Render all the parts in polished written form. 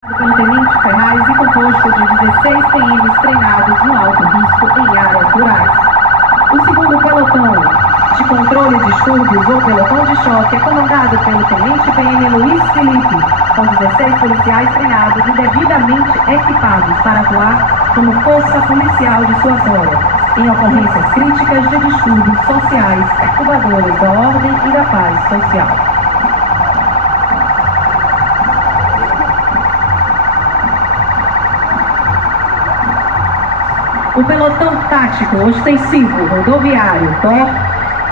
Pelo Tenente Ferraz e composto de 16 PMs treinados no alto risco em áreas rurais. O segundo pelotão de controle de distúrbios ou pelotão de choque é comandado pelo Tenente PM Luiz Felipe, com 16 policiais treinados e devidamente equipados para atuar como força policial de suas horas, em ocorrências críticas de distúrbios sociais perturbadores da ordem e da paz social. O pelotão tático ostensivo rodoviário TOR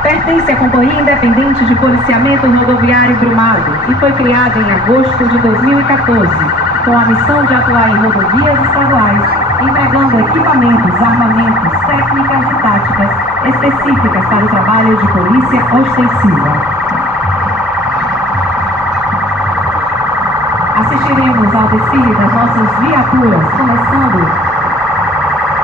pertence à Companhia Independente de Policiamento Rodoviário Brumado e foi criado em agosto de 2014, com a missão de atuar em rodovias estaduais, entregando equipamentos, armamentos, técnicas e táticas específicas para o trabalho de polícia ostensiva. Assistiremos ao desfile das nossas viaturas, começando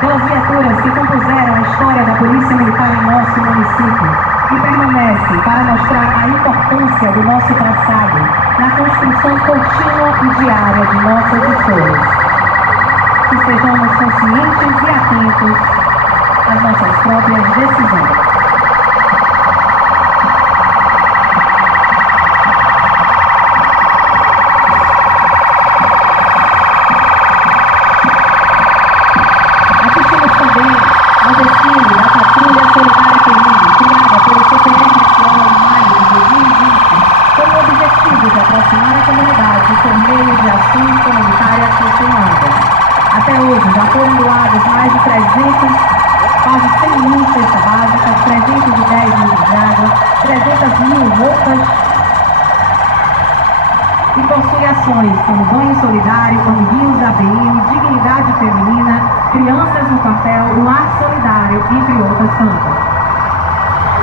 pelas viaturas que compuseram a história da Polícia Militar em nosso município e permanece para mostrar a importância do nosso traçado na construção contínua e diária de nossas escolas. Que sejamos conscientes e atentos às nossas próprias decisões. Ao desfile da Patrulha Solidária Canina, criada pelo CPR-SO em maio de 2020, com o objetivo de aproximar a comunidade por meio de ações comunitárias continuadas. Até hoje já foram doadas mais de 300, quase 100 mil cestas básicas, 310 mil de água, 300 mil roupas e possui ações como banho solidário, amiguinhos da BM, dignidade feminina, crianças no papel, o lar solidário, entre outras tantas.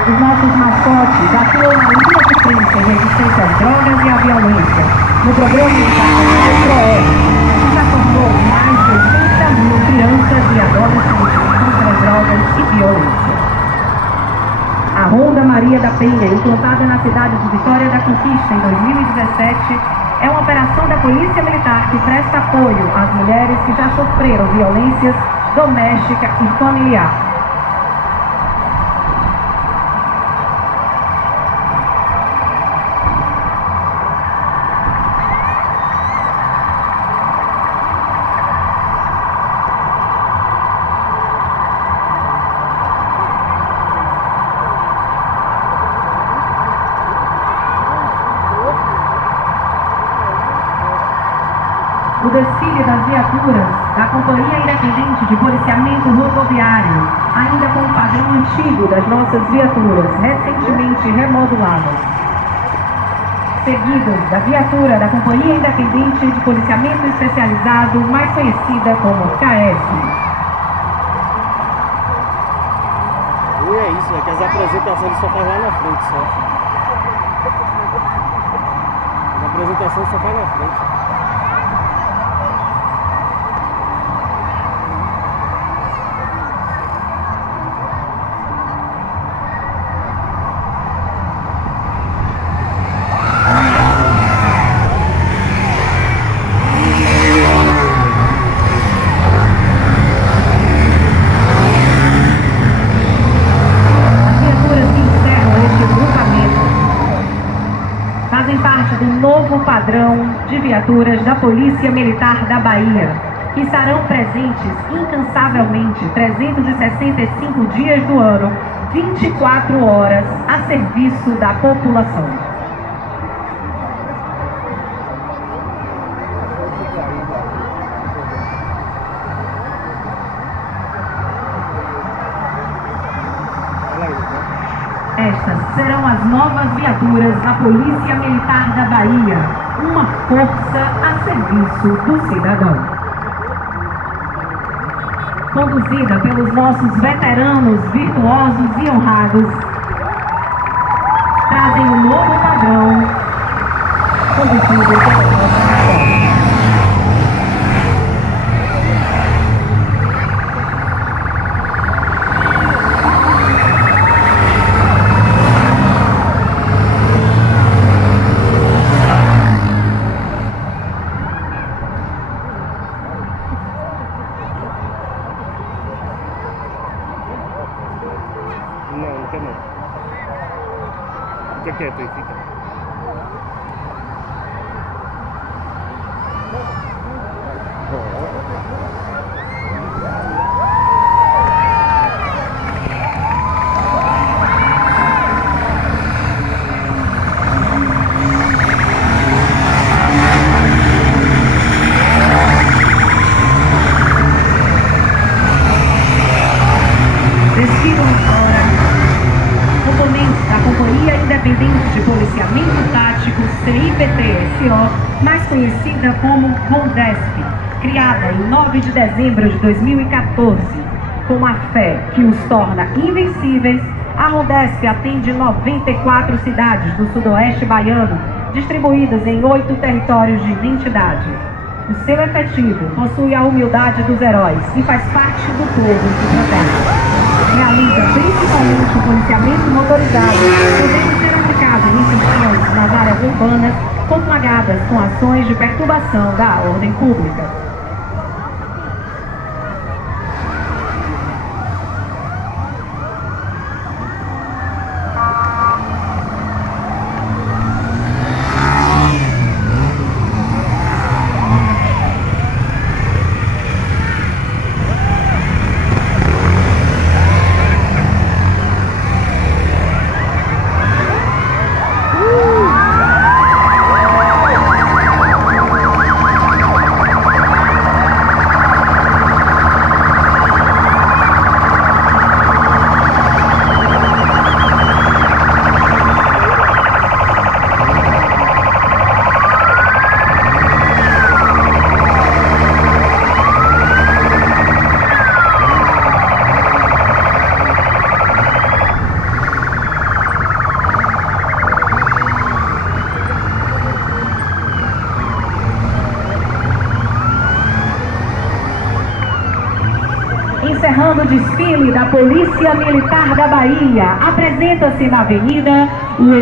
Os nossos mascotes atuam na linha de frente em resistência às drogas e à violência, no programa estadual PROER, que já formou mais de 80 mil crianças e adolescentes contra as drogas e violência. A Ronda Maria da Penha, implantada na cidade de Vitória da Conquista em 2017, é uma operação da Polícia Militar que presta apoio às mulheres que já sofreram violências doméstica e familiar. O desfile das viaturas da Companhia Independente de Policiamento Rodoviário, ainda com o padrão antigo das nossas viaturas, recentemente remoduladas. Seguido da viatura da Companhia Independente de Policiamento Especializado, mais conhecida como KS. E é isso, é que as apresentações só faz lá na frente só. As apresentações só faz na frente. Fazem parte do novo padrão de viaturas da Polícia Militar da Bahia, que estarão presentes incansavelmente 365 dias do ano, 24 horas a serviço da população. Estas serão as novas viaturas da Polícia Militar da Bahia, uma força a serviço do cidadão. Conduzida pelos nossos veteranos virtuosos e honrados, trazem um novo padrão, conduzido pelo nosso mascote. Fica quieto aí, fica. Desfilam agora componentes da Companhia Independente de Policiamento Tático, CIPT-SO, mais conhecida como Rondesp, criada em 9 de dezembro de 2014. Com a fé que os torna invencíveis, a Rondesp atende 94 cidades do sudoeste baiano, distribuídas em 8 territórios de identidade. O seu efetivo possui a humildade dos heróis e faz parte do povo que protege. Realiza principalmente o policiamento motorizado, podendo ser aplicado em questões nas áreas urbanas conflagradas com ações de perturbação da ordem pública. Encerrando o desfile da Polícia Militar da Bahia, apresenta-se na avenida o